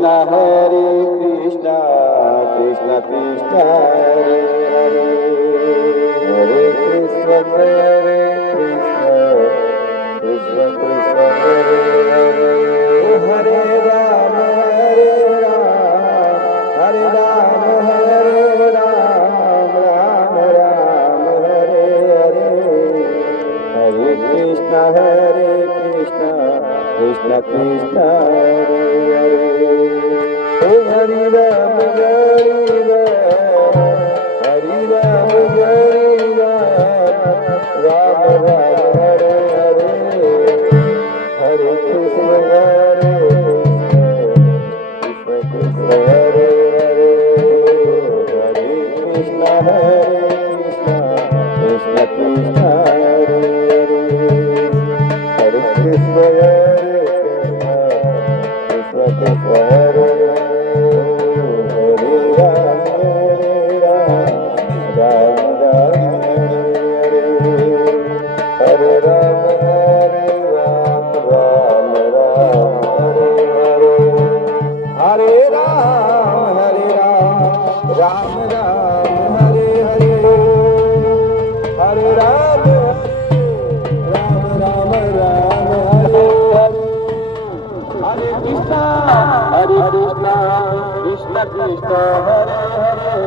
Krishna Hare Krishna Krishna Krishna Hare Hare Hare Krishna Hare Krishna Krishna Krishna Hare Hare Hare Ram Hare Ram Hare Ram Ram Ram Hare Hare Hare Krishna Krishna Krishna Hare Hare Hare Ram Hare Ram Ram Ram Hare Hare Hare Krishna Krishna Krishna Hare Hare Hare Krishna Krishna Krishna Hare Hare Hare Krishna Krishna Krishna Hare Hare Ram Hare Ram Ram Ram Hare Hare Hare Ram Ram Ram Hare Hare Hare Ram Ram Ram Hare Hare Hare Krishna Krishna Krishna Hare Hare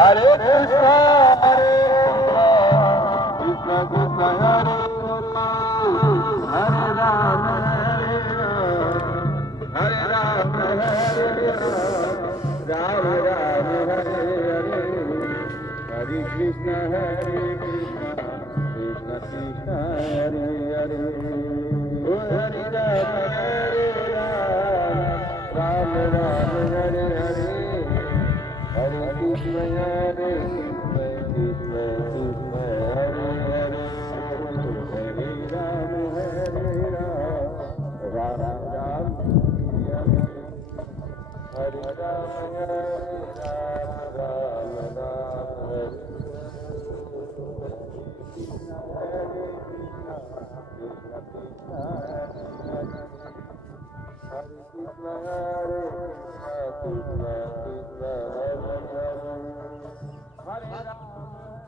Hare Krishna Krishna Krishna Hare Hare Ram Hare Ram Ram Ram Hare Hare Hare Krishna Krishna Krishna Hare Hare Hare Ram Ram Hare Hare Hare Krishna Krishna Krishna Hare Hare Hare Ram Ram Ram Hare Ram Ram Ram Hare